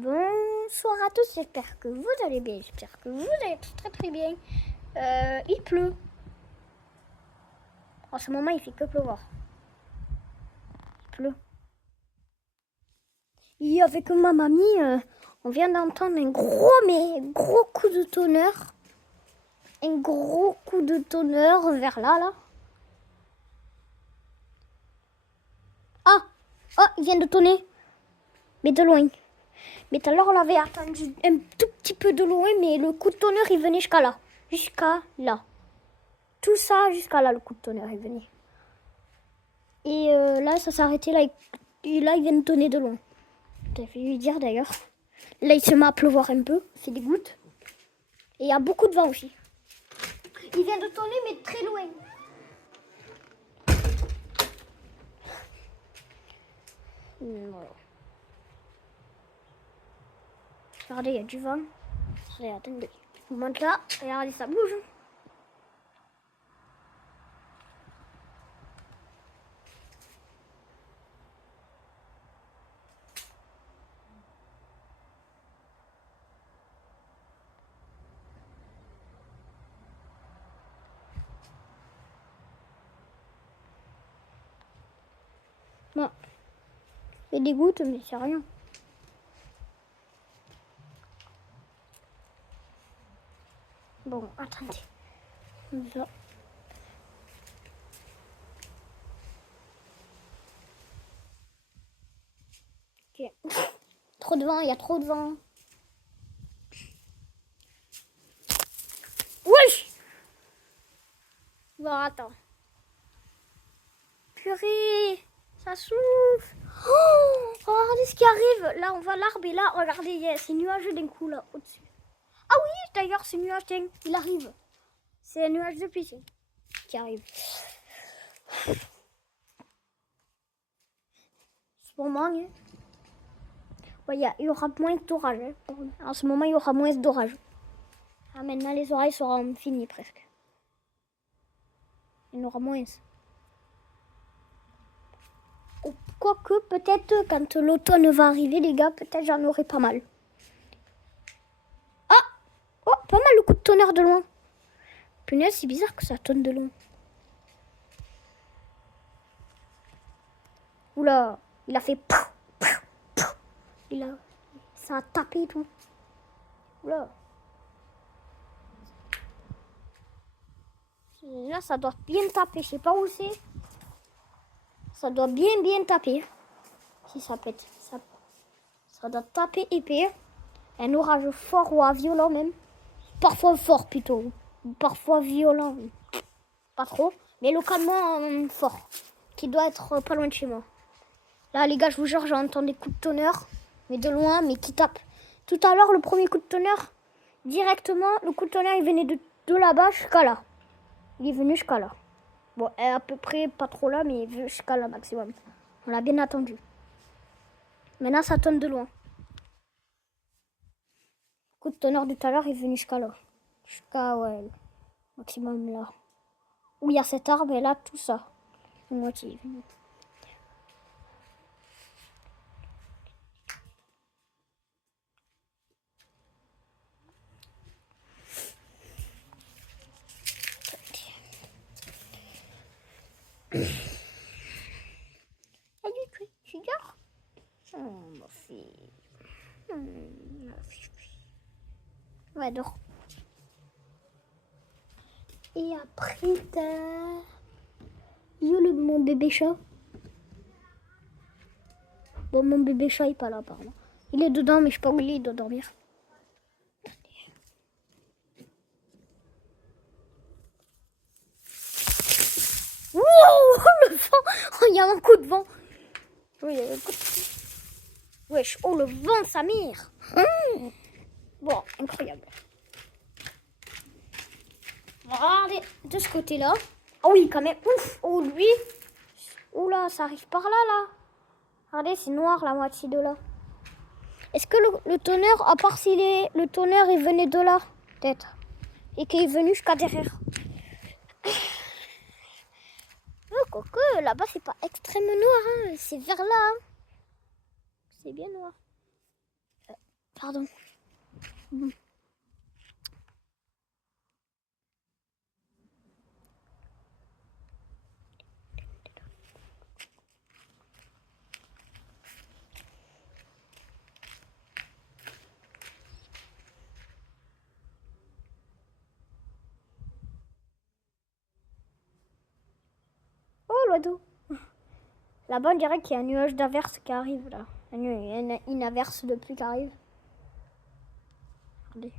Bonsoir à tous, j'espère que vous allez bien, j'espère que vous allez tous très très bien. Il pleut. En ce moment, il fait que pleuvoir. Il pleut. Et avec ma mamie, on vient d'entendre un gros coup de tonnerre. Un gros coup de tonnerre vers là. Ah, il vient de tonner. Mais de loin. Mais tout à l'heure, on l'avait attendu un tout petit peu de loin, mais le coup de tonnerre, il venait jusqu'à là. Jusqu'à là. Tout ça, jusqu'à là, le coup de tonnerre, il venait. Et là, ça s'est arrêté. Là, il vient de tonner de loin. T'as fait lui dire d'ailleurs. Là, il se met à pleuvoir un peu. C'est des gouttes. Et il y a beaucoup de vent aussi. Il vient de tonner, mais très loin. Voilà. Regardez, il y a du vent. Regardez, attendez. Je vous montre là. Regardez, ça bouge. Bon. Il y a des gouttes, mais c'est rien. Bon, attendez. Ça. Ok. Trop de vent, il y a trop de vent. Wesh! Bon, attends. Purée, ça souffle. Oh, regardez ce qui arrive. Là, on voit l'arbre et là, regardez, il y a ces nuages d'un coup là, au-dessus. Ah oui, d'ailleurs, ce nuage, tiens, il arrive. C'est un nuage de pluie qui arrive. C'est pour moi, hein. Ouais, il y aura moins d'orage. Hein. En ce moment, il y aura moins d'orage. Ah, maintenant, les orages seront finis presque. Il y en aura moins. Quoique, peut-être, quand l'automne va arriver, les gars, peut-être j'en aurai pas mal. Ah! Oh, pas mal le coup de tonnerre de loin. Punaise, c'est bizarre que ça tonne de loin. Oula, il a fait... Ça a tapé et tout. Oula. Là, ça doit bien taper. Je sais pas où c'est. Ça doit bien taper. Si ça pète. Ça doit taper épais. Un orage fort ou à violent même. Parfois fort plutôt. Parfois violent. Pas trop. Mais localement fort. Qui doit être pas loin de chez moi. Là, les gars, je vous jure, j'entends des coups de tonnerre. Mais de loin, mais qui tapent. Tout à l'heure, le premier coup de tonnerre, directement, le coup de tonnerre, il venait de là-bas jusqu'à là. Il est venu jusqu'à là. Bon, à peu près pas trop là, mais jusqu'à là maximum. On l'a bien attendu. Maintenant, ça tonne de loin. Le coup de tonnerre de tout à l'heure est venu jusqu'à là. Jusqu'à, ouais, maximum là. Où il y a cet arbre et là, tout ça. La moitié est venu. Salut, tu dors? Oh, ma fille. Ma fille. Ouais, dors. Et après, t'as... mon bébé chat. Bon, mon bébé chat est pas là, pardon. Il est dedans, mais je sais pas où il doit dormir. Wow, le vent! Oh, il y a un coup de vent. Oui, il y a un coup de vent. Wesh, oh, le vent, sa mère. Bon, incroyable. Regardez, de ce côté-là. Oh oui, quand même. Ouf, oh, lui. Oh là, ça arrive par là, là. Regardez, c'est noir, la moitié de là. Est-ce que le tonnerre, à part si le tonnerre, il venait de là, peut-être, et qu'il est venu jusqu'à derrière. Quoique, là-bas, c'est pas extrêmement noir, hein. C'est vers là. Hein. C'est bien noir. Pardon. Oh, l'oiseau. Là-bas, on dirait qu'il y a un nuage d'averse qui arrive, là. Il y a une averse de pluie qui arrive. Regardez.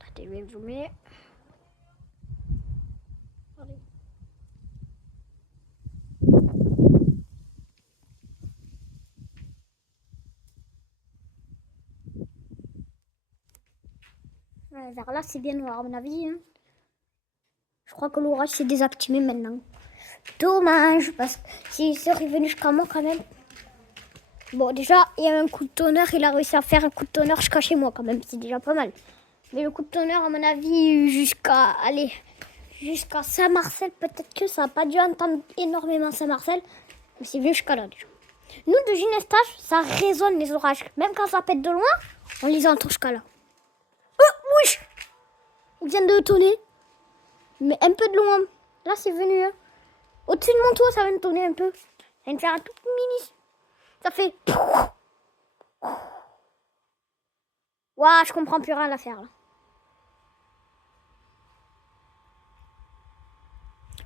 Attendez, je vais zoomer. Regardez. Ouais, vers là, c'est bien noir, à mon avis. Hein. Je crois que l'orage s'est désactivé maintenant. Dommage, parce que s'il serait venu jusqu'à moi quand même. Bon, déjà, il y a un coup de tonnerre. Il a réussi à faire un coup de tonnerre jusqu'à chez moi quand même. C'est déjà pas mal. Mais le coup de tonnerre, à mon avis, jusqu'à Saint-Marcel, peut-être que ça n'a pas dû entendre énormément Saint-Marcel. Mais c'est venu jusqu'à là déjà. Nous, de Ginestage, ça résonne les orages. Même quand ça pète de loin, on les entend jusqu'à là. Oh, oui! Il vient de tonner. Mais un peu de loin. Là, c'est venu. Hein. Au-dessus de mon toit, ça vient de tonner un peu. Ça vient de faire un tout mini. Ça fait... Ouah, je comprends plus rien à l'affaire là.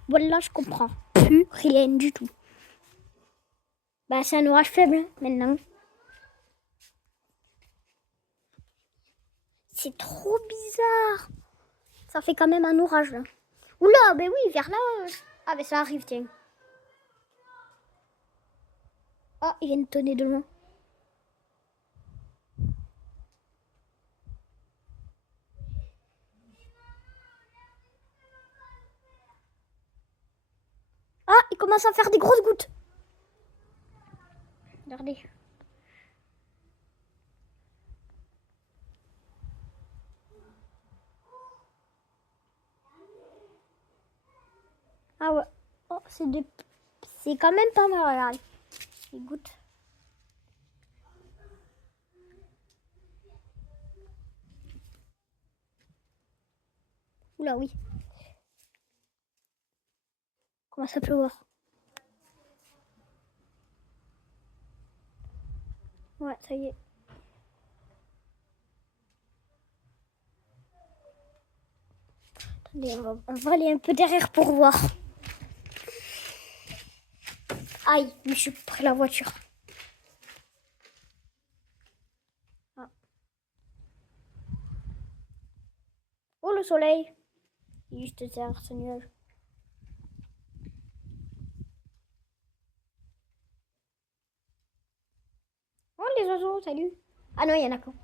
Voilà, je comprends plus rien du tout. Bah, c'est un orage faible maintenant. C'est trop bizarre. Ça fait quand même un orage là. Oula, ben oui, vers là. Ah, ben ça arrive, tiens. Ah, il vient de tonner de loin. Ah, il commence à faire des grosses gouttes. Regardez. Ah ouais. Oh, c'est quand même pas mal, regardez. Les gouttes. Oula, oui. Comment ça peut voir? Ouais, ça y est. Attendez, on va aller un peu derrière pour voir. Aïe, je me suis pris la voiture. Ah. Oh, le soleil. Il est juste derrière ce nuage. Oh, les oiseaux, salut. Ah non, il y en a qu'un.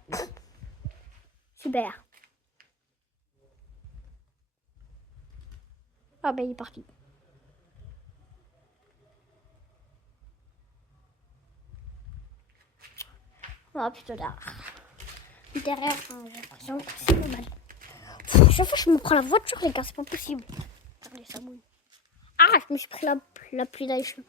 Super. Ah ben, il est parti. Oh putain, derrière, j'ai l'impression que c'est pas mal. Chaque fois que je me prends la voiture, les gars, c'est pas possible. Regardez, ça bouille. Ah, je me suis pris la pluie dans les cheveux.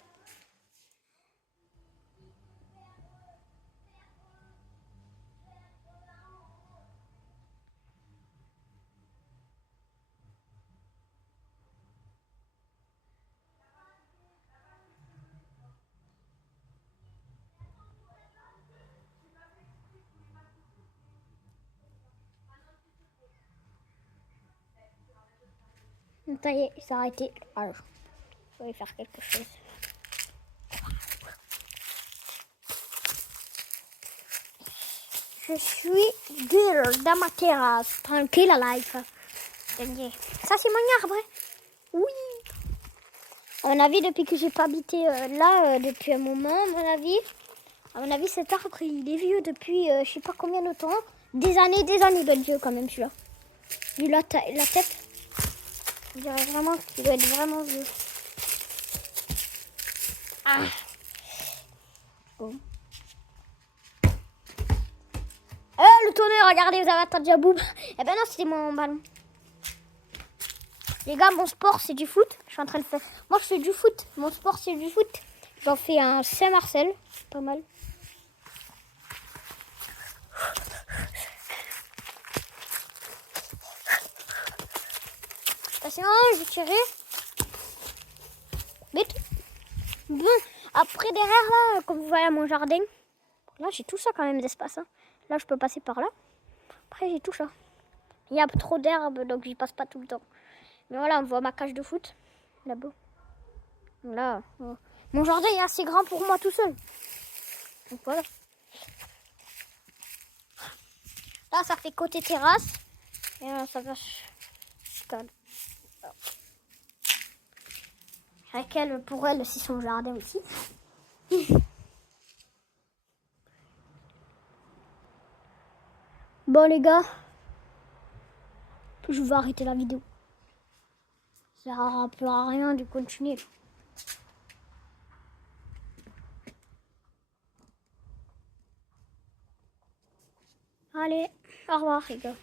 Ça y est, il s'est arrêté. Alors, je vais faire quelque chose. Je suis girl dans ma terrasse, tranquille à life. Ça, c'est mon arbre. Oui. À mon avis, depuis que j'ai pas habité là, depuis un moment, à mon avis, cet arbre, il est vieux depuis je sais pas combien de temps. Des années, il doit être vieux quand même, celui-là. Vu la tête, je dirais vraiment qu'il doit être vraiment vieux. Ah. Bon. Le tonnerre, regardez, vous avez entendu un boum. Eh ben non, c'était mon ballon. Les gars, mon sport, c'est du foot. Je suis en train de faire... Moi, je fais du foot. Mon sport, c'est du foot. J'en fais un Saint-Marcel. Pas mal. Attention, je vais tirer. Vite. Bon, après derrière là, comme vous voyez mon jardin, là j'ai tout ça quand même d'espace. Hein. Là je peux passer par là. Après j'ai tout ça. Il y a trop d'herbe donc j'y passe pas tout le temps. Mais voilà, on voit ma cage de foot là-bas. Là, mon jardin est assez grand pour moi tout seul. Donc voilà. Là ça fait côté terrasse. Et là ça va. Raquel, pour elle, c'est son jardin aussi. Bon les gars, je vais arrêter la vidéo. Ça ne sert à rien de continuer. Allez, au revoir les gars.